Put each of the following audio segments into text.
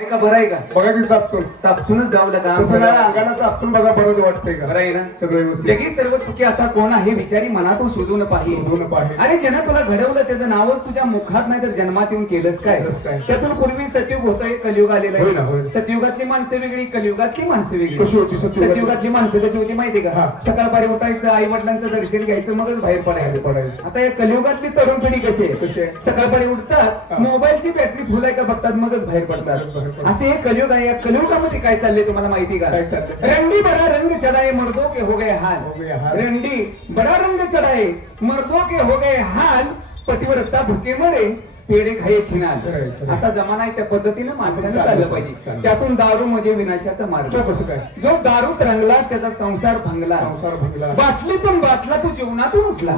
आहे का बरं आहे का बघा की चापसून चापसूनच जावं तसं नाही का अंगाला चापसून बघा बरं वाटतंय का बरं आहे ना सगळं व्यवस्थित जगी सर्व सुखी असा कोण आहे विचारी मनातून शोधून पाहिजे. अरे ज्यानं तुला घडवलं त्याचं नावच तुझ्या मुखात नाही तर जन्मात येऊन केलंच काय केलंच काय? त्यातून पूर्वी सतयुग होतं कलियुग आलेलं होय ना, होय आहे. सतयुगातली माणसं वेगळी कलियुगातली माणसं वेगळी कशी होती सतयुगातली? सतयुगातली माणसं कशी होती माहिती का हा. सकाळपारी उठायचं आई वडिलांचं दर्शन घ्यायचं मगच बाहेर बाहेर पडायचं पडायचं. आता या कलियुगातली तरुण पिढी कशी आहे कशी आहे? सकाळपारी उठतात. मोबाईलची बॅटरी फुल आहे का बघतात मगच बाहेर पडतात. असे हे कलियुग आहे. या कलियुगामध्ये काय चाललंय तुम्हाला माहिती का? रंगी बड़ा रंग चढ़ाए मर्दों के हो गए हाल. हो गए हाल. रंडी बड़ा रंग चढ़ाए मर्दों के हो गए हाल. पतिव्रता भुके मरे. पेढे खाये छिनाल खरंय, खरंय. असा जमाना आहे त्या पद्धतीनं माणसानं चाललं पाहिजे. त्यातून दारू म्हणजे विनाशाचा मार्ग कसं काय जो दारूत रंगला त्याचा संसार भंगला संसार भंगला बाटलीतून बाटला तू जीवनातून उठला.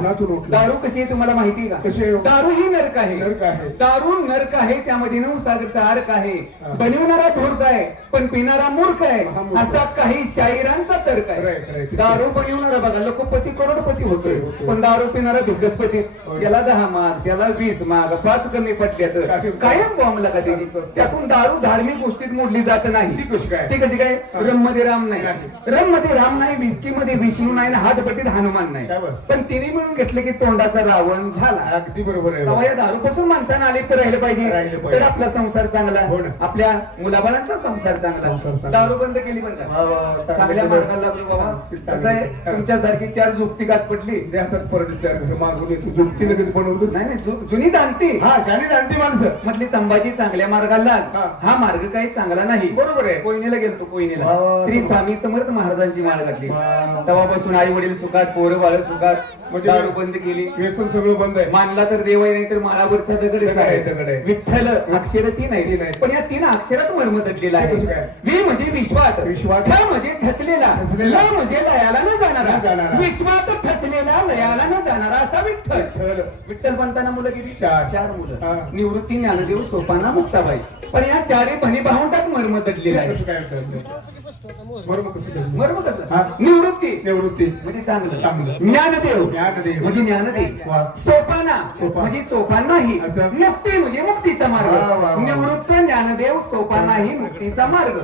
दारू कशी आहे तुम्हाला माहिती आहे कशी का आहे? दारू ही नरक आहे नरक आहे. दारू नरक आहे त्यामध्ये नऊ सागरचा अर्क आहे. बनवणारा धूर्त आहे पण पिणारा मूर्ख आहे. असा काही शाहिरांचा तर्क आहे. दारू बनवणारा बघा लोकपती करोडपती होतोय. पण दारू पिणारा होय. त्याला दहा माग त्याला वीस माग पाच कमी पडल्यात काठी- कायम बॉम्बला का त्याची त्यातून दारू धार्मिक गोष्टीत मोडली जात नाही. ती कशी काय? रममध्ये राम नाही. रममध्ये राम नाही विस्की मध्ये विष्णू नाही हातपटीत हनुमान नाही? पण तिने मिळून घेतलं की तोंडाचा रावण झाला. अगदी बरोबर आहे. या दारूपासून माणसानं आले तर राहिलं पाहिजे. तर आपला संसार चांगला. हो. आपल्या मुलाबाळांचा संसार चांगला. दारू बंद केली पण चांगल्या. मार्गाला लागलो बाबा. कसं आहे? तुमच्यासारखी चार जुक्ती गाठ पडली परत मागून येतो. जुळती लगेच बनवतो नाही जुनी जाणती. हा शाणी जाणती माणसं म्हटली संभाजी चांगल्या मार्गाला लाग. हा. हा मार्ग काही चांगला नाही बरोबर आहे. कोयनेला गेलतो कोयनेला वा, श्री. स्वामी समर्थ महाराजांची माळ घातली वा. तेव्हापासून आई वडील सुखात पोरं बाळ सुखात म्हणजे दारू बंद केली व्यसन सगळं बंद आहे मानला तर देव आहे नाही तर माळावरचा दगड दगड आहे, दगड आहे. विठ्ठल अक्षर तीन आहे आहेत. पण या तीन अक्षरात मर्म दडलेला ते कसं आहे काय? वि म्हणजे विश्वात विश्वात. ठ म्हणजे ठसलेला ठसलेला. ल म्हणजे लयाला न न जाणारा जाणारा. विश्वात ठसलेला लयाला न जाणारा असा विठ्ठल विठ्ठल. विठ्ठल म्हणताना मुलं किती चार. चार हा. मुलं निवृत्ती ज्ञानदेव सोपाना मुक्ताबाई पण या चारी भणी भावंडात मर्म दडलेला कसं आहे काय होतं? बरोबर कसं? मर्म हा. कसं निवृत्ती निवृत्ती म्हणजे चांगलं चांगलं. ज्ञानदेव ज्ञानदेव. म्हणजे ज्ञानदेव वा. सोपाना सोपान. म्हणजे सोपान नाही असं. मुक्ती म्हणजे मुक्तीचा वा, वा, मार्ग वा. निवृत्त ज्ञानदेव सोपान नाही मुक्तीचा मार्ग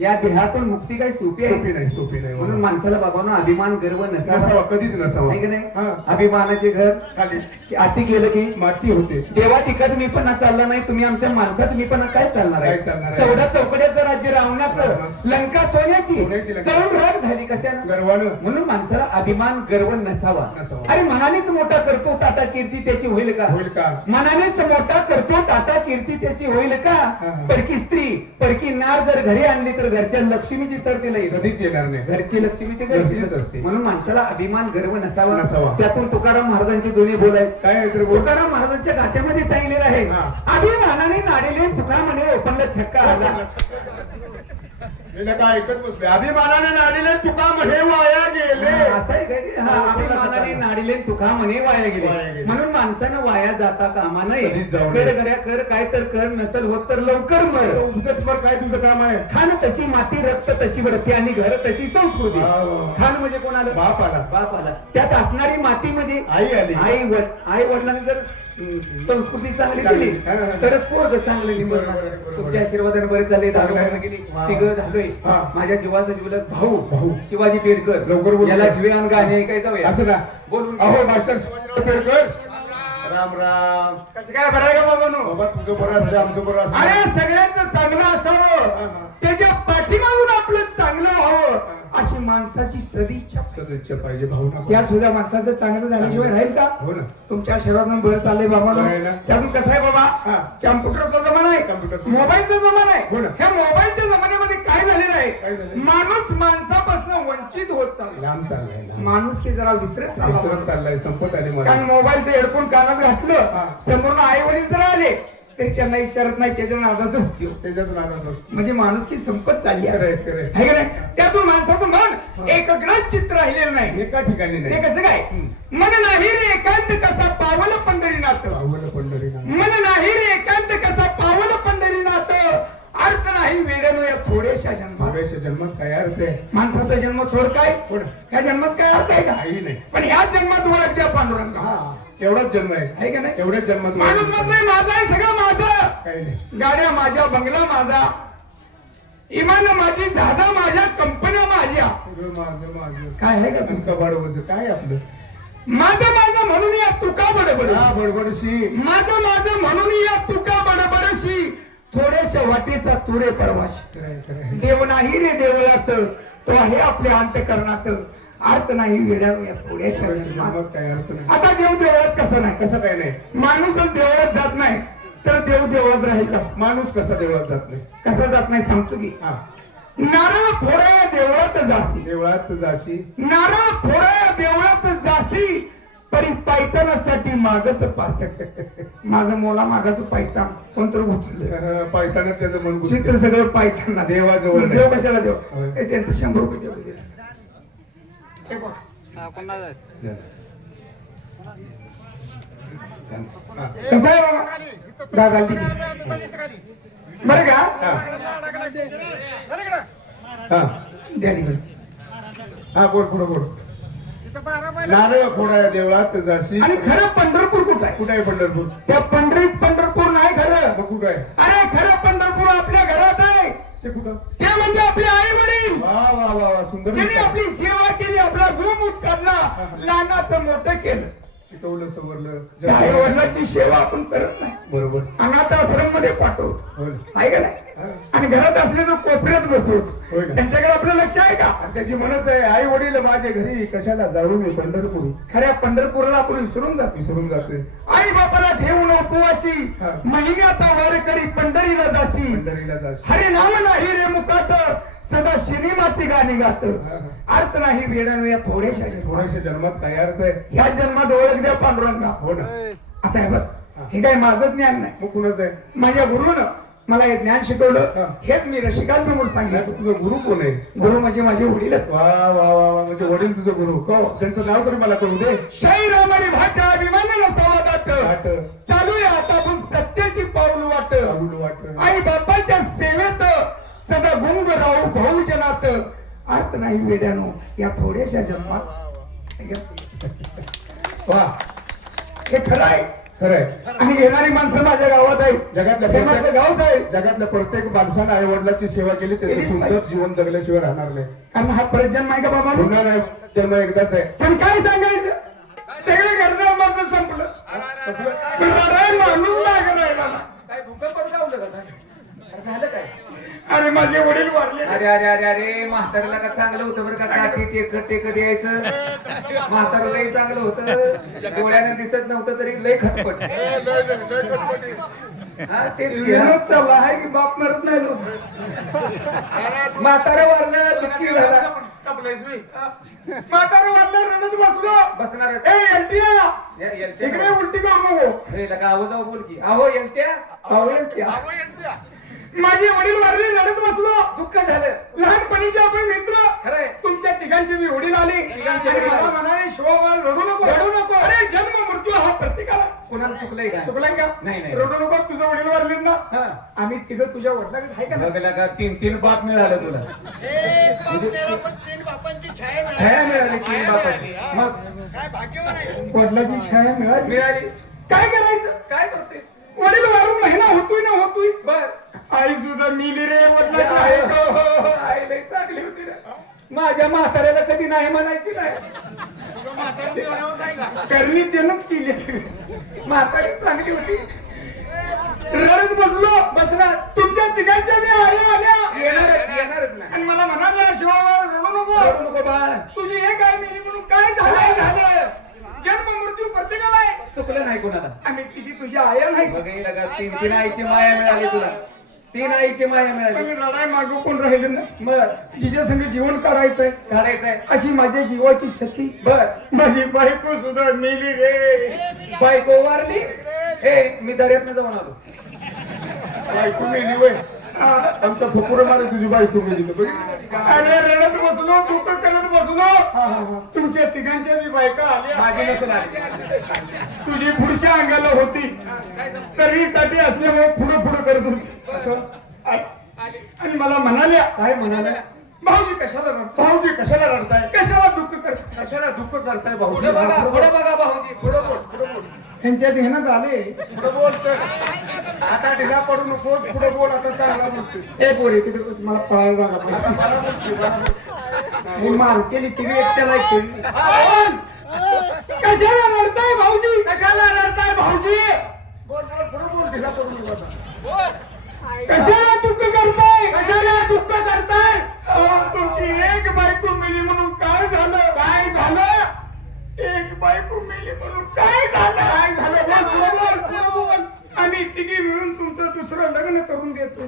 या देहातून मुक्ती काही सोपी सोपी आहे नाही सोपी नाही म्हणून. माणसाला बाबांनो अभिमान गर्व नसावा नसावा कधीच नसावा आहे की हा. नाही अभिमानाचे घर खाली की आती गेलं की माती होते देवा तिकड मी पण चालला नाही तुम्ही आमच्या माणसात मी पण काय चालणार आहे काय चालणार आहे? चौदा चौकड्याचं राज्य रावणाचं रावणाचं. लंका सोन्याची सोन्याची लंका. चौन राग झाली कशानं गर्वानं म्हणून माणसाला अभिमान गर्व नसावा नसावा. अरे मनानेच मोठा करतो ताटा कीर्ती त्याची होईल का होईल का? मनानेच मोठा करतो ताटा कीर्ती त्याची होईल का हा. परकी स्त्री परकी नार जर घरी आणली तर घरच्या लक्ष्मीची सर तिला येईल कधीच येणार नाही. घरची लक्ष्मी ते घरचीच असते. म्हणून माणसाला अभिमान गर्व नसावा. नसावा. त्यातून तुकाराम महाराजांचे दोन्ही बोल आहेत. काय तुकाराम महाराजांच्या गाठ्यामध्ये सांगितलेलं आहे. अभिमानाने नाडेले तुका म्हणे ओपनला छक्का आला. मी नका ऐकत बसले अभिमानाने नाडीले तुका म्हणे वाया गेले असं आहे काय ते? हा, अभिमानाने नाडीले तुका म्हणे वाया वाया गेले गेले. म्हणून माणसानं वाया जाता कामा नये कधीच जाऊ कर. गड्या कर काय तर कर नसल होत तर लवकर मर तुमचं काय तुझं काम आहे खान तशी माती रक्त तशी व्रती आणि घर तशी संस्कृती. खान म्हणजे कोणाला बाप आला. बाप आला त्यात असणारी माती म्हणजे आई आली. आई वड आई वडिलांनी जर संस्कृती चांगली हा. तरच पोरग चांगलं निवडणार. तुमच्या आशीर्वादाने बरेच झाले. गेली. तिघ झालोय. हा. माझ्या जीवाचा जीवलक भाऊ. भाऊ. शिवाजी पेडकर. लवकर. याला घेऊया गाणे ऐकाय जाऊया? असं ना बोलून. अहो मास्टर शिवाजीराव पेडकर. राम राम. कसं काय बरं का बाबांनो? बाबा तुझं बरं असलं आमचं बरं असलं अरे सगळ्यांचं चांगलं असावं. त्याच्या पाठीमागून आपलं माणसाची सदिच्छा. सदिच्छा पाहिजे भावना त्या सुद्धा माणसाचं चांगलं झाल्याशिवाय राहील का? हो ना. तुमच्या शरीरातून बरं चाललंय बाबा. त्यातून कसं आहे बाबा? हा. कॅम्प्युटरचा जमाना आहे. कॅम्प्युटरचा. मोबाईलचा जमाना हो आहे ना. ह्या मोबाईलच्या जमान्यामध्ये काय झालेलं काय आहे? माणूस माणसापासून वंचित होत चालला. लांब चाललाय माणूस की जरा विसरत चालला विसरत चाललाय संपत आली कारण मोबाईलचं हेडफोन कानात घातलं हा. समोर आई वडील जर आले. तरी त्यांना विचारत नाही त्याच्या नादातच ठेव त्याच्याच नादात असतो. म्हणजे माणूस की संपत चालली आहे. खरंय, खरंय. है का नाही? त्यातून माणसाचं मन एकग्रच चित्र राहिलेलं नाही. एका ठिकाणी ते नाही कसं काय? मन नाही रे एकांत कसा पावल पंढरीनाथ. पावलं पंढरीनाथ. मन नाही रे एकांत कसा पावल पंढरीनाथ. अर्थ नाही वेड्यानो या थोड्याशा जन्मात. थोड्याशा जन्मात काय अर्थ आहे? माणसाचा जन्म थोड काय? ह्या जन्मात काय अर्थ आहे का? काही नाही. पण ह्या जन्मात ओळख द्या पांडुरंग. हा तेवढाच जन्म आहे. आहे का नाही? तेवढ्याच जन्मात माणूस म्हणतोय माझा आहे सगळं माझं. काही नाही. गाड्या माझ्या बंगला माझा. इमान माझी दादा माझ्या कंपन्या माझ्या. सगळं माझं माझं. काय आहे का? आणि कबाडवचं काय आपलं? माझं माझं म्हणून या तुका बडबड हा बडबडशी. माझं माझं म्हणून या तुका बडबडशी. थोड्याशा वाटेचा तुरे परवाशी. देव नाही रे देवळात तो आहे आपल्या अंतकरणात. अर्थ नाही वेड्या थोड्याशा आता देव देवळात कसं नाही? कसं काय नाही? माणूसच देवळात जात नाही तर देव देवळात राहील का? माणूस कसा देवळात जात नाही? कसा जात नाही सांगतो की? नारळ फोडा देवळात जासी देवळात जाशी. नारळ फोडा देवळात जासी परी पायतानासाठी मागच पास माझं मोला मागाचं पायतान कोणतर उचललं पायताना त्याचं मन चित्र. सगळं पायताना देवाजवळ. देव कशाला देव. ए, त्यांचं शंभर रुपये देव दिले. कसं आहे बाबा दादा बरं का हा. हा. द्या निघाल. हा बोल पुढं बोल नारळ फोडा देवळात जाशी आणि खरं पंढरपूर कुठं आहे? कुठे आहे पंढरपूर? त्या पंढरीत पंढरपूर नाही खरं. मग कुठं आहे? अरे खरं पंढरपूर आपल्या घरात आहे. ते कुठं? ते म्हणजे आपले आई वडील. वा वा वा वा सुंदर ज्यांनी. आपली सेवा केली आपला गोमूत काढला लहानाचं मोठं केलं. शिकवलं सवरलं आई. वडिलाची सेवा आपण करत नाही. बरोबर. अनाथ आश्रममध्ये पाठवतो हो. आहे का नाही? आणि घरात असले तर कोपऱ्यात बसवतो ना. त्यांच्याकडे आपलं लक्ष आहे का? त्याची म्हणच आहे आई वडील माझ्या घरी कशाला जाऊ मी पंढरपूर? खऱ्या पंढरपूरला आपण विसरून जातो. विसरून जातोय. आई बापाला ठेवून उपवासी हा. महिन्याचा वार करी पंढरीला जाशी पंढरीला जाशी हरे नाम नाही रे मुखात सदा सिनेमाची गाणी गात. अर्थ नाही वेळानं या थोड्याशा. थोड्याशा जन्मात तयार ह्या जन्मात ओळख द्या पांडुरंगा. हो ना. आता हे बघ हे काय माझं ज्ञान नाही. मग कुणाच आहे? माझ्या गुरुनं मला हे ज्ञान शिकवलं. हेच मी रसिकांसमोर सांगितलं. तुझं गुरु कोण आहे? गुरु म्हणजे माझे वडीलच. वा वा वा वा म्हणजे वडील तुझं गुरु. हो त्यांचं नाव तरी मला कळू दे. शाही रामाने भाटा विमानानं संवादात वाट चालू आहे आता आपण सत्याची पाऊल वाट काबूल वाट आई बापाच्या सेवेत. सदा गुंग राहू बहुजनात. अर्थ नाही वेड्यानो या थोड्याशा जन्मात. वा. हे खरं आहे. खरंय आणि घेणारी माणसं माझ्या गावात आहे जगातल्या माझं प्रत्येक गावच आहे जगातल्या प्रत्येक माणसानं आई वडिलांची सेवा केली त्याचं सुंदर. जीवन जगल्याशिवाय राहणार नाही. कारण हा परत जन्म आहे का बाबा? पुन्हा नाही जन्म एकदाच आहे. पण काय सांगायचं? सगळं घरदार माझं संपलं. माणूस मागं राहिला. काय गावलं का? झालं काय? अरे माझे वडील वारले अरे अरे अरे अरे म्हाताऱ्याला का चांगलं होतं बरं का? साठी टेकत टेकत यायचं. म्हातारं? लय चांगलं होतं. डोळ्यानं दिसत नव्हतं तरी लय खटपट. हा तेच की, हा. विनोद चालला आहे की बाप मरत नाही लोक? म्हातारं वारलं दुःखी झाला. म्हातारं वारलं रडत बसलो. बसणार ए एलटीया. इकडे उलटी का नको आहो जाऊ बोल की. अहो येलत्या अहो एलटीया. माझे वडील वारले रडत बसलो. दुःख झालं. लहानपणीचे आपण मित्र खरंय. तुमच्या तिघांची मी वडील आली आणि मला. म्हणाले शिवा रडू नको. रडू नको. अरे जन्म मृत्यू हा प्रत्येकाला कुणाला चुकलंय का? चुकलाय का? नाही, नाही. रडू नको तुझं वडील वारले ना. हा. आम्ही तिघं तुझ्या वडिलाकडे आहे का? बघला का तीन तीन बाप मिळालं तुला. छाया मिळाली. तीन बापाची. मग? वडिलाची छाया मिळाली. मिळाली. काय करायचं? काय करतोयस? वडील वारून महिना होतोय ना होतोय. बर. आई सुद्धा मिली रे वडिलाची आई. हो, हो, हो, आई लई चांगली होती रे माझ्या म्हाताऱ्याला कधी नाही म्हणायची नाही करणी त्यानंच केली. सगळी. म्हातारी चांगली होती. रडत बसलो. बसला तुमच्या तिघांच्या मी आल्या आल्या. येणारच येणारच नाही आणि मला म्हणाल्या शिवा रडू नको. रडू नको बाळ. तुझी हे काय मिली म्हणून काय काय झालं झालं? जन्म मृत्यू प्रत्येकाला आहे. चुकलं नाही कोणाला. आम्ही तिघी तुझ्या आया नाही बघ हे लगा तीन तीन आईची माया मिळाली तुला. तीन आईची माया मिळाली. आम्ही रडाय मागं कोण राहिलं नाही बर जिच्या संग जीवन काढायचंय. काढायचंय. अशी माझ्या जीवाची शक्ती. बर. माझी बायको सुद्धा मेली रे. बायको वारली? ए मी दर्यातनं जाऊन आलो. बायको मेली वय. आमचा फकुर मारे तुझी मेली तर बघितलं? अरे रडत बसलो दुःख करत बसलो. तुमच्या तिघांच्या मी बायका माझी आल्या नसून आली. तुझी पुढच्या अंगाला होती. तरी तटी असल्यामुळे पुढे पुढे करत होती. असं? आणि मला म्हणाल्या काय म्हणाले भाऊजी कशाला रडतो भाऊजी कशाला रडताय? कशाला दुःख करतो कशाला दुःख करताय भाऊजी? पुढे बघा पुढं पुढे भाऊजी. पुढं पुढं बोल. त्यांच्या ध्यानात आले पुढं बोल चल आता ढिला पडू नकोस पुढे बोल आता चांगला बोलतोस ए पोरी तिकडे मला पळायला जागा पाहिजे. आता मला बोलतोय, मला बोलतोय. मी मारतेली टीव्ही एकट्याला ऐकतोय. हा, बोल. कशाला रडताय भाऊजी कशाला रडताय भाऊजी बोल बोल पुढे बोल ढिला पडू नको आता. कशाला दुःख करताय कशाला दुःख करताय अहो, तुमची एक बायको मेली म्हणून एक बायको मेली म्हणून काय झालं काय झालं बोल पुढे बोल पुढे बोल आम्ही तिघी मिळून तुमचं दुसरं लग्न करून देतो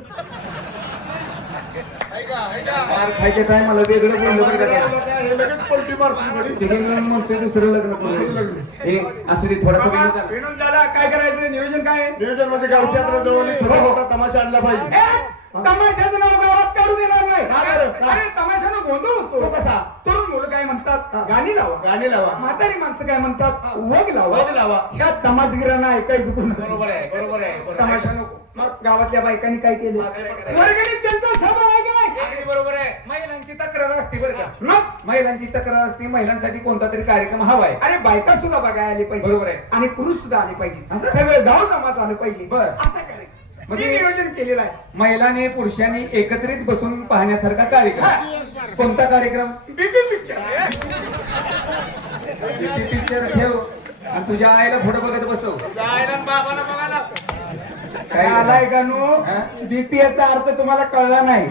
मार खायच्या टायमाला वेगळं बोललं बरं का? हे लगेच पलटी मारतो घरी. तिघे मिळून म्हणतोय दुसरं लग्न. हे असू दे थोडासा बाबा, विनोद झाला. विनोद झाला काय करायचं नियोजन काय आहे? नियोजन म्हणजे गावची यात्रा जवळ एक छोटा मोठा तमाशा आणला पाहिजे ए, तमाशाचं नाव गावात काढू देणार नाही बरं? अरे तमाशानं गोंधळ तो होतो कसा? मुलं काय म्हणतात? गाणी लावा. गाणी लावा. म्हातारी माणसं काय म्हणतात? वग लावा. वग लावा. ह्या तमासगिरांना ऐकायचं कोण बरोबर आहे बरोबर आहे बरोबर आहे. तमाशा नको. मग गावातल्या बायकांनी काय केलं? वर्गणीत त्यांचा सहभाग आहे की नाही? अगदी बरोबर आहे. महिलांची तक्रार असते बरं का. मग? महिलांची तक्रार असते महिलांसाठी कोणता तरी कार्यक्रम हवाय अरे बायका सुद्धा बघायला आली पाहिजे. बरोबर आहे. आणि पुरुष सुद्धा आले पाहिजे. असं? सगळं गाव जमा झालं पाहिजे. बरं. असं करायचं म्हणजे- नियोजन केलेलं आहे. महिलाने पुरुषांनी एकत्रित बसून पाहण्यासारखा कार्यक्रम. कोणता कार्यक्रम? पिक्चर. पिक्चर ठेव. आणि तुझ्या आईला फोटो बघत बसव. काय आलाय का नो? बीपी याचा अर्थ तुम्हाला कळला नाही.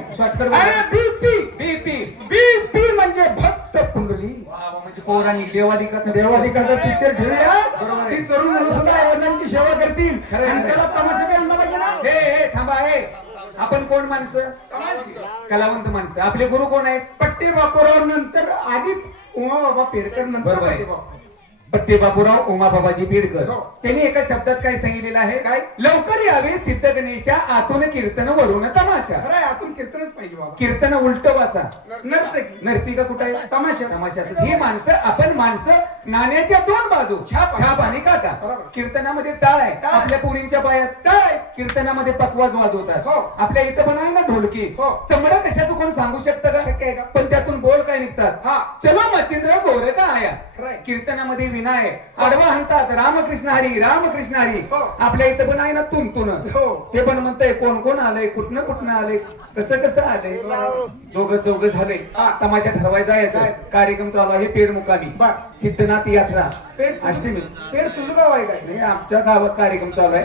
बीपी! बीपी. बीपी म्हणजे भक्त कुंडली. म्हणजे पौराणिक देवादिकाचा देवाधिकाचा पिक्चर आहे. ती तरुण सुद्धा आईवडिलांची सेवा करतील. त्याला तमाशा पाहिजे ना हे हे थांबा हे. आपण कोण माणसं? कलावंत माणसं. आपले गुरु कोण आहेत? पट्टी बापूराव नंतर आधी उमा बाबा पेडकर नंतर बरोबर आहे. पट्टी बापू. पट्टे बापूराव उमाबाबाजी बीडकर हो. त्यांनी एका शब्दात काय सांगितलेलं आहे काय लवकर यावे सिद्ध गणेशा आतून कीर्तन वरून तमाशा खरं आहे, आतून कीर्तनच पाहिजे बाबा कीर्तन उलट वाचा नर्तकी नर्तिका कुठे आहे तमाशा. तमाशात ही माणसं आपण माणसं नाण्याच्या दोन बाजू छाप छाप आणि काटा बरोबर. कीर्तनामध्ये टाळ आहे टाळ. आपल्या पुरींच्या पायात काय कीर्तनामध्ये पकवाज वाजवतात हो. आपल्या इथं पण आहे ना ढोलकी हो. चमडा कशाचं कोण सांगू शकतं शक्य आहे का का? पण त्यातून बोल काय निघतात हा. चलो मच्छिंद्र गोर का आया आहे. कीर्तनामध्ये विना आहे आडवा म्हणतात रामकृष्ण हरी रामकृष्ण हरी. हो. आपल्या इथं पण आहे ना तुंतुन हो. ते पण म्हणतंय कोण कोण आलंय कुठनं कुठनं आलंय कसं कसं आलंय. दोघं चौघ झाले. हा. तमाशा ठरवायचा यायचा. कार्यक्रम चालू आहे पेड मुकामी. सिद्धनाथ यात्रा. अष्टमी. पेड तुझं गाव आहे काय? नाही, आमच्या गावात कार्यक्रम चालू आहे.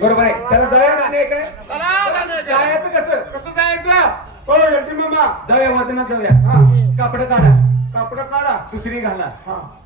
बरोबर आहे. चला. जायचं कसं? कसं जायचं? हो मामा जाऊया वजनात जाऊया. हा. कापड काढा. कापड काढा दुसरी घाला. हा.